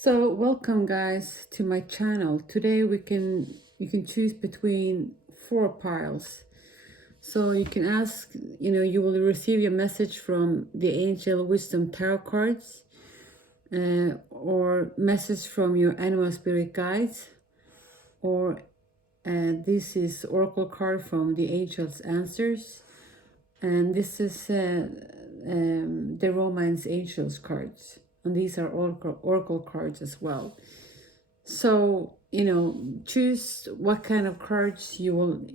So welcome guys to my channel. Today you can choose between four piles. So you can ask, you will receive a message from the Angel Wisdom Tarot cards, or message from your animal spirit guides, or this is Oracle card from the Angel's Answers, and this is the Romance Angels cards, and these are Oracle cards as well. So choose what kind of cards you want,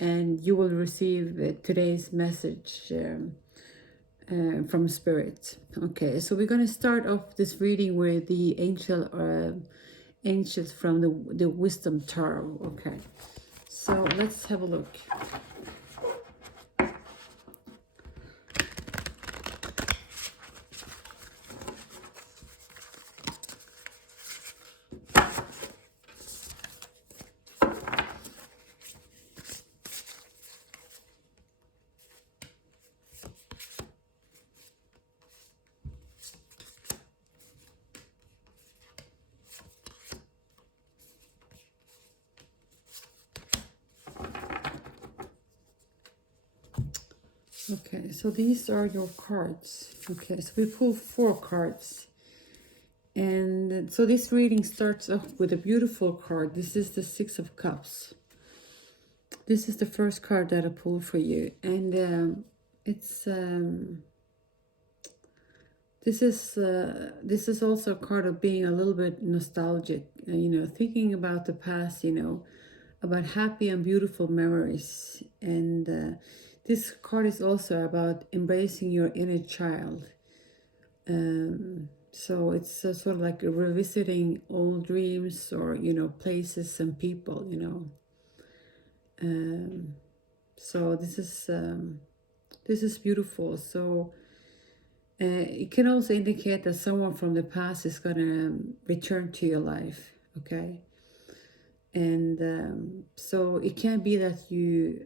and you will receive today's message from Spirit. Okay, so we're going to start off this reading with the angels from the Wisdom Tarot. Okay, so let's have a look. Okay, so these are your cards. Okay, so we pull four cards. And so this reading starts off with a beautiful card. This is the Six of Cups. This is the first card that I pulled for you. And this is also a card of being a little bit nostalgic, thinking about the past, about happy and beautiful memories. And this card is also about embracing your inner child. So it's sort of like revisiting old dreams, or places and people. So this is beautiful. So it can also indicate that someone from the past is gonna return to your life. Okay. And so it can be that you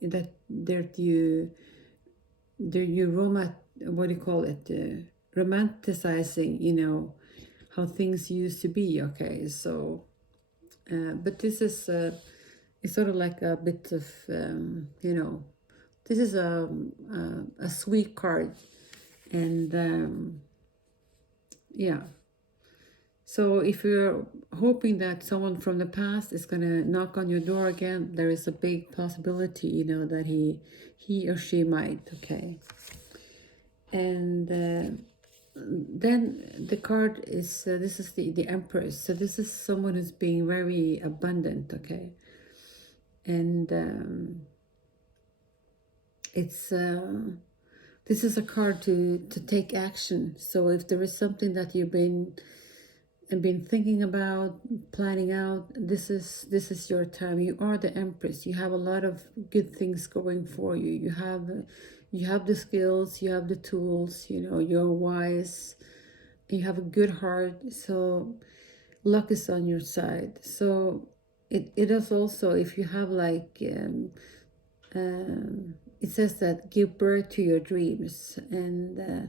what do you call it, romanticizing how things used to be. Okay, so but this is it's sort of like a bit of this is a sweet card. And yeah, so if you're hoping that someone from the past is gonna knock on your door again, there is a big possibility, that he or she might. Okay. And then the card is this is the Empress. So this is someone who's being very abundant. Okay. And it's this is a card to take action. So if there is something that you've been thinking about, planning out, this is your time. You are the Empress. You have a lot of good things going for you. You have the skills, you have the tools, you're wise, you have a good heart. So luck is on your side. So it is also, if you have like it says that give birth to your dreams, and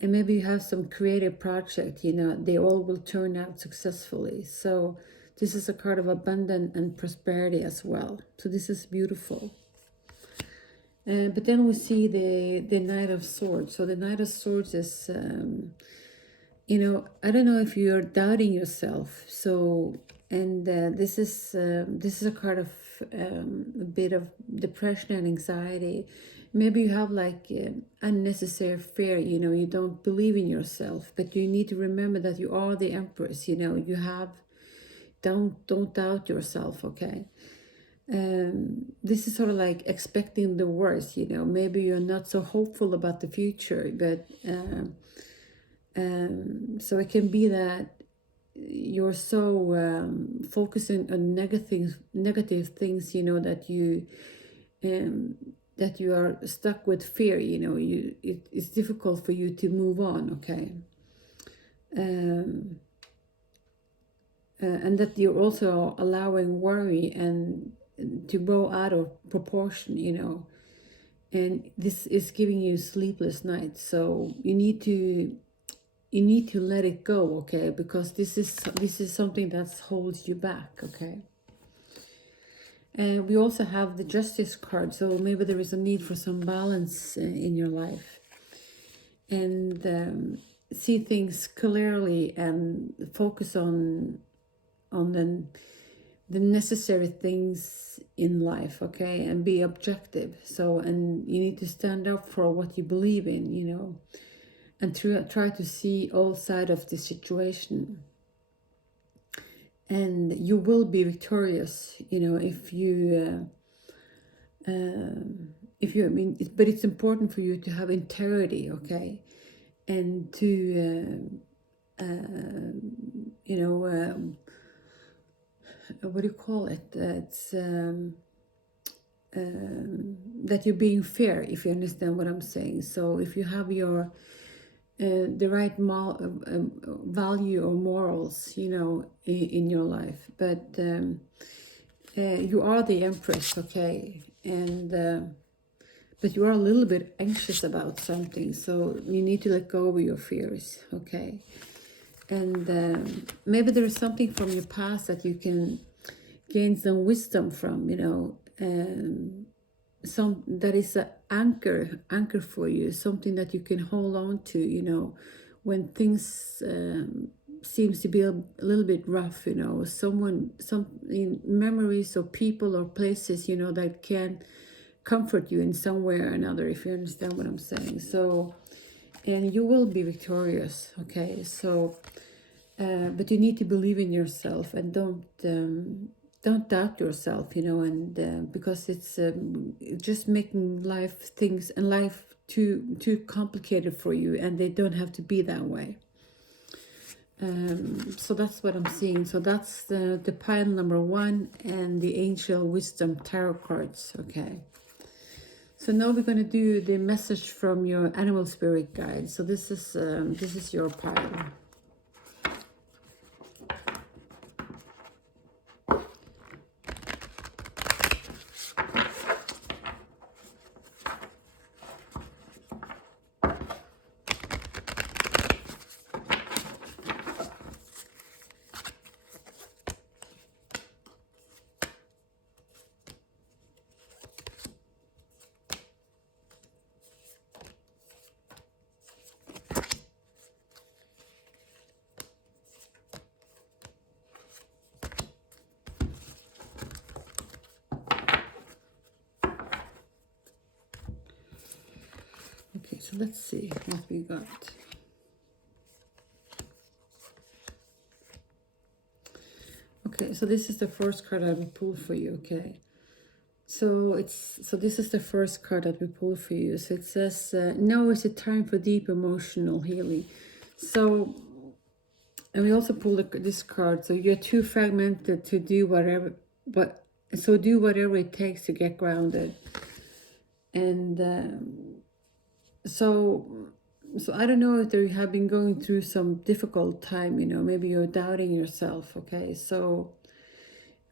maybe you have some creative project, they all will turn out successfully. So this is a card of abundance and prosperity as well. So this is beautiful. But then we see the Knight of Swords. So the Knight of Swords is, I don't know if you're doubting yourself. So, and this is a card of a bit of depression and anxiety. Maybe you have like unnecessary fear, you don't believe in yourself, but you need to remember that you are the Empress, you have, don't doubt yourself. Okay. This is sort of like expecting the worst, maybe you're not so hopeful about the future, but so it can be that you're so focusing on negative things, that you are stuck with fear. It's difficult for you to move on. Okay. And that you're also allowing worry and to go out of proportion, and this is giving you sleepless nights. So you need to you need to let it go, okay? Because this is something that holds you back, okay? And we also have the Justice card, so maybe there is a need for some balance in your life, and see things clearly and focus on the necessary things in life, okay? And be objective. So, and you need to stand up for what you believe in, you know, and try to see all sides of the situation. And you will be victorious, you know, if you, I mean, but it's important for you to have integrity, okay? And to, you know, what do you call it? It's that you're being fair, if you understand what I'm saying. So if you have your the right value or morals, you know, in your life, but you are the Empress, okay, and but you are a little bit anxious about something, so you need to let go of your fears, okay. And maybe there is something from your past that you can gain some wisdom from, you know, some that is an anchor for you, something that you can hold on to, you know, when things seems to be a little bit rough, you know, some in memories or people or places, you know, that can comfort you in some way or another, if you understand what I'm saying. So, and you will be victorious, okay? So but you need to believe in yourself, and don't doubt yourself, you know, and because it's just making life too complicated for you, and they don't have to be that way. So that's what I'm seeing. So that's the pile number 1 and the Angel Wisdom Tarot cards, okay. So now we're going to do the message from your animal spirit guide. So this is your pile. Okay, so let's see what we got. Okay, so this is the first card I will pull for you, okay? So this is the first card that we pull for you. So it says, now is the time for deep emotional healing. So, and we also pull this card. So you're too fragmented to do whatever, so do whatever it takes to get grounded. And so I don't know if you have been going through some difficult time, you know, maybe you're doubting yourself, okay? So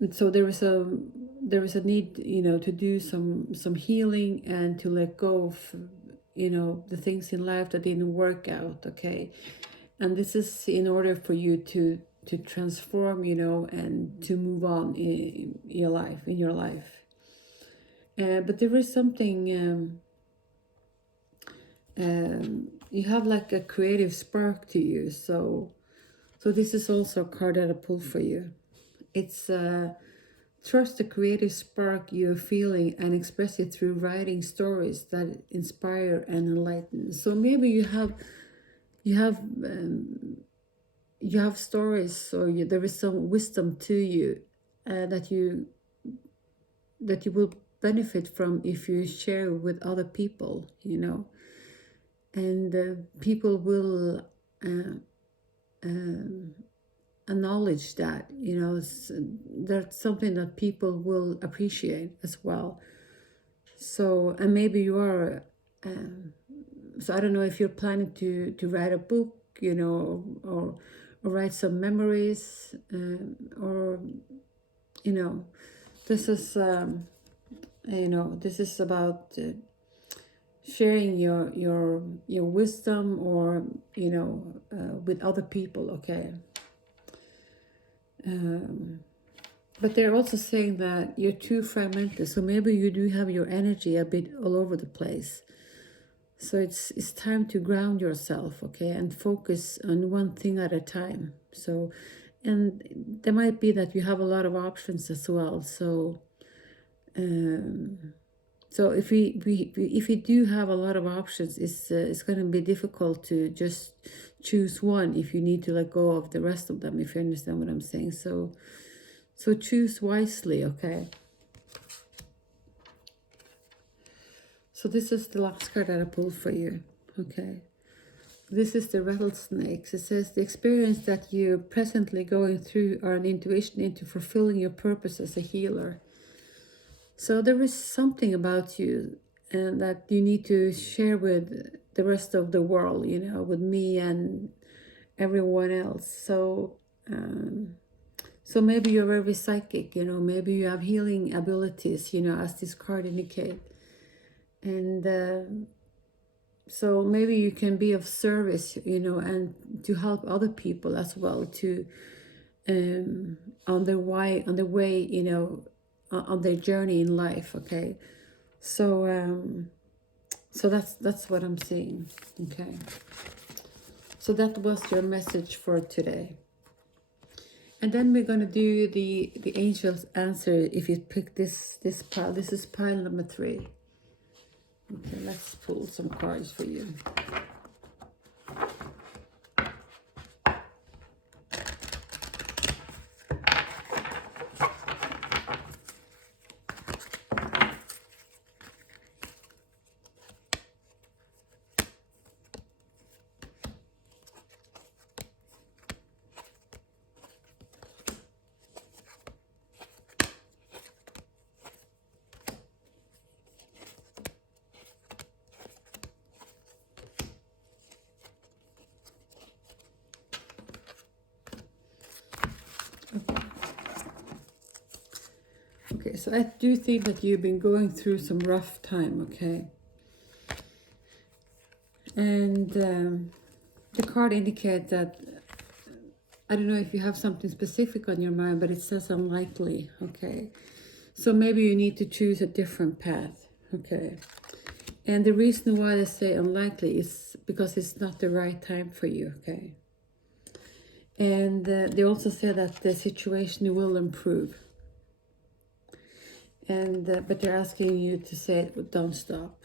there is a need, you know, to do some healing and to let go of, you know, the things in life that didn't work out, okay? And this is in order for you to transform, you know, and to move on in your life. But there is something, you have like a creative spark to you. So this is also a card that I pull for you. It's trust the creative spark you're feeling and express it through writing stories that inspire and enlighten. So maybe you have stories, or there is some wisdom to you that you will benefit from if you share with other people, you know, and people will acknowledge that, you know, that's something that people will appreciate as well. So, and maybe you are, so I don't know if you're planning to write a book, you know, or write some memories, or, you know, this is, you know, this is about sharing your wisdom, or with other people, okay? But they're also saying that you're too fragmented, so maybe you do have your energy a bit all over the place. So it's time to ground yourself, okay, and focus on one thing at a time. So, and there might be that you have a lot of options as well. So, so if we do have a lot of options, it's going to be difficult to just choose one if you need to let go of the rest of them. If you understand what I'm saying, so choose wisely, okay. So this is the last card that I pulled for you, okay. This is the rattlesnakes. It says the experience that you're presently going through are an intuition into fulfilling your purpose as a healer. So there is something about you and that you need to share with the rest of the world, with me and everyone else. So so maybe you're very psychic, maybe you have healing abilities, as this card indicate. And so maybe you can be of service, and to help other people as well, to on their way, on their journey in life, okay. So so that's what I'm seeing, okay. So that was your message for today. And then we're going to do the angel's answer. If you pick this pile, this is pile number 3. Okay, let's pull some cards for you. Okay, so I do think that you've been going through some rough time, okay? And the card indicates that, I don't know if you have something specific on your mind, but it says unlikely, okay? So maybe you need to choose a different path, okay? And the reason why they say unlikely is because it's not the right time for you, okay? And they also say that the situation will improve. And but they're asking you to say, don't stop.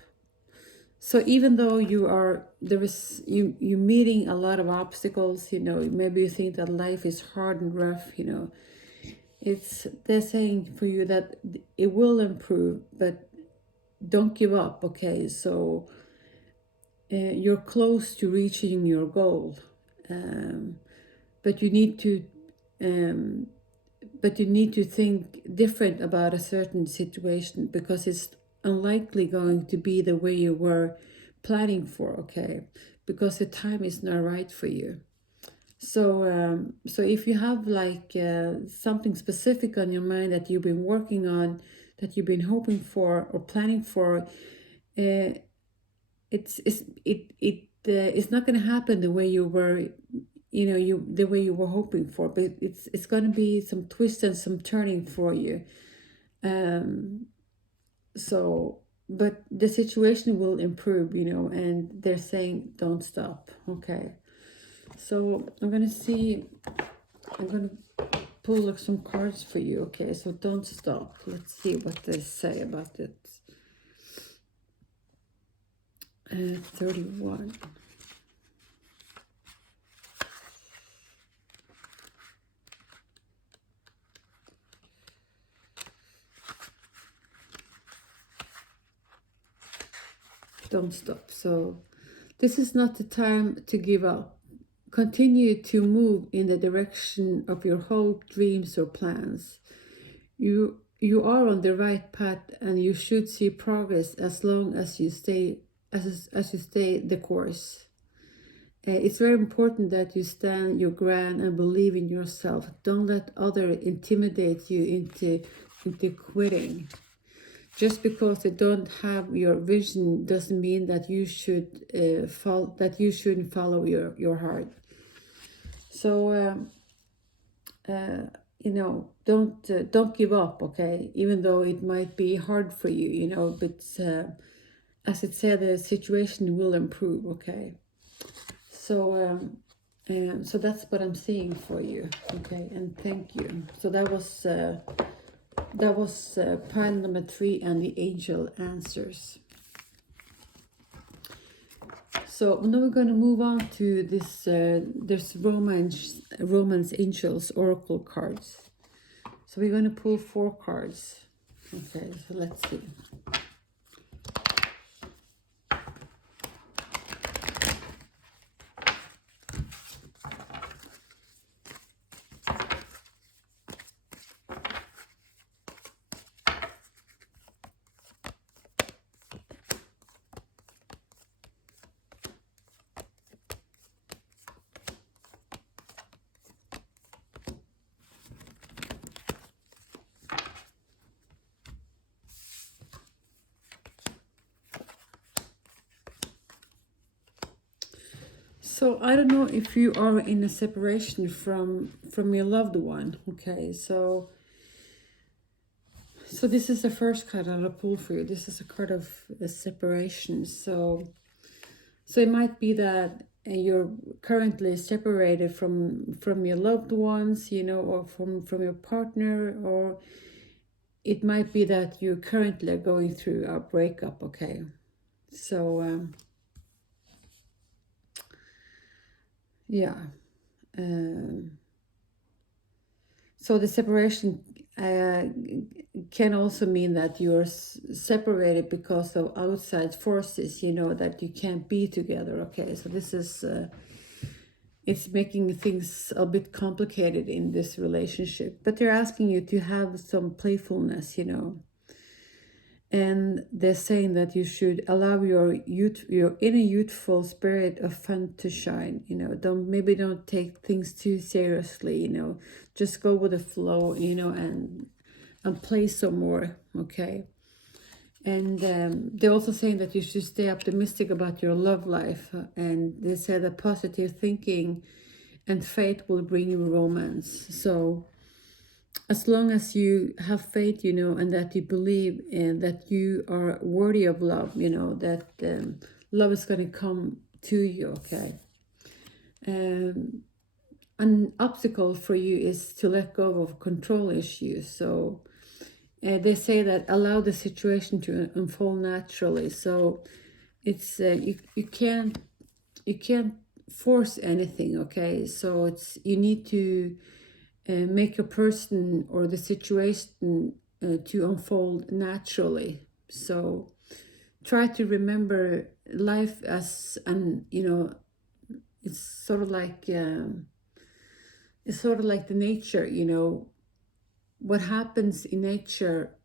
So even though you're meeting a lot of obstacles, maybe you think that life is hard and rough, they're saying for you that it will improve, but don't give up, okay? So you're close to reaching your goal, but you need to think different about a certain situation, because it's unlikely going to be the way you were planning for, okay? Because the time is not right for you. So so if you have like something specific on your mind that you've been working on, that you've been hoping for or planning for, it's not going to happen the way you were, the way you were hoping for, but it's going to be some twist and some turning for you. So but the situation will improve, and they're saying don't stop, okay. So I'm going to pull like some cards for you, okay. So don't stop. Let's see what they say about it. 31. Don't stop. So this is not the time to give up. Continue to move in the direction of your hope, dreams, or plans. You are on the right path, and you should see progress as long as you stay the course. It's very important that you stand your ground and believe in yourself. Don't let others intimidate you into quitting. Just because they don't have your vision doesn't mean that you should shouldn't follow your heart. So don't give up, okay? Even though it might be hard for you, but as it said, the situation will improve, okay? So that's what I'm seeing for you, okay? And thank you. So that was pile number 3 and the angel answers. So now we're going to move on to this. There's Romance Angels Oracle cards. So we're going to pull 4 cards. Okay, so let's see. So I don't know if you are in a separation from your loved one. Okay, so this is the first card I'll pull for you. This is a card of a separation. So it might be that you're currently separated from your loved ones, or from your partner, or it might be that you currently are going through a breakup. Okay, so yeah. So the separation can also mean that you're separated because of outside forces, that you can't be together. Okay, so this is, it's making things a bit complicated in this relationship. But they're asking you to have some playfulness, And they're saying that you should allow your inner youthful spirit of fun to shine. Don't take things too seriously. Just go with the flow. And play some more. Okay. And they're also saying that you should stay optimistic about your love life. And they said that positive thinking and faith will bring you romance. So as long as you have faith, and that you believe and that you are worthy of love, that love is going to come to you, okay? An obstacle for you is to let go of control issues. So they say that allow the situation to unfold naturally. So it's you can't force anything, okay? So you need to make a person or the situation to unfold naturally. So try to remember life as it's sort of like the nature. What happens in nature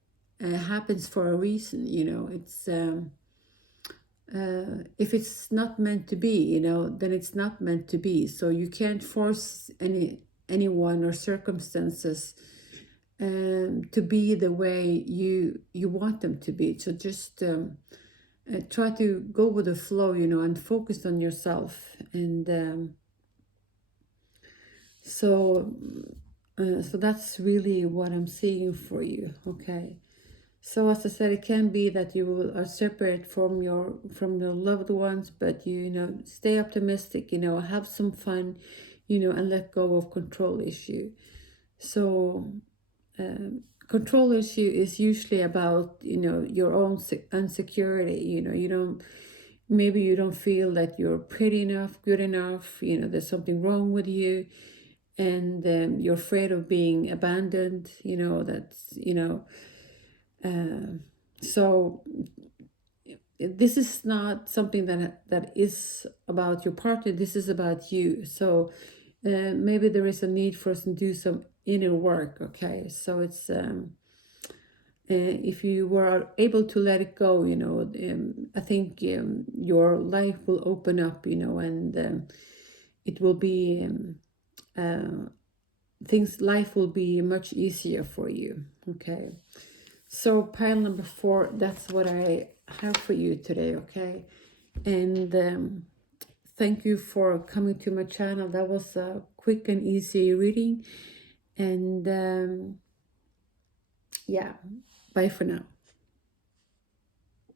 happens for a reason. It's if it's not meant to be, then it's not meant to be. So you can't force anyone or circumstances to be the way you want them to be. So just try to go with the flow, and focus on yourself. And so that's really what I'm seeing for you. Okay. So as I said, it can be that you are separate from your loved ones, but stay optimistic, have some fun, and let go of control issue. So control issue is usually about your own insecurity. Maybe you don't feel that you're pretty enough, good enough. There's something wrong with you, and you're afraid of being abandoned. So this is not something that is about your partner. This is about you. So maybe there is a need for us to do some inner work. Okay, so it's if you were able to let it go, I think your life will open up, and it will be life will be much easier for you. Okay. So pile number 4, that's what I have for you today, okay? And thank you for coming to my channel. That was a quick and easy reading. And yeah, bye for now.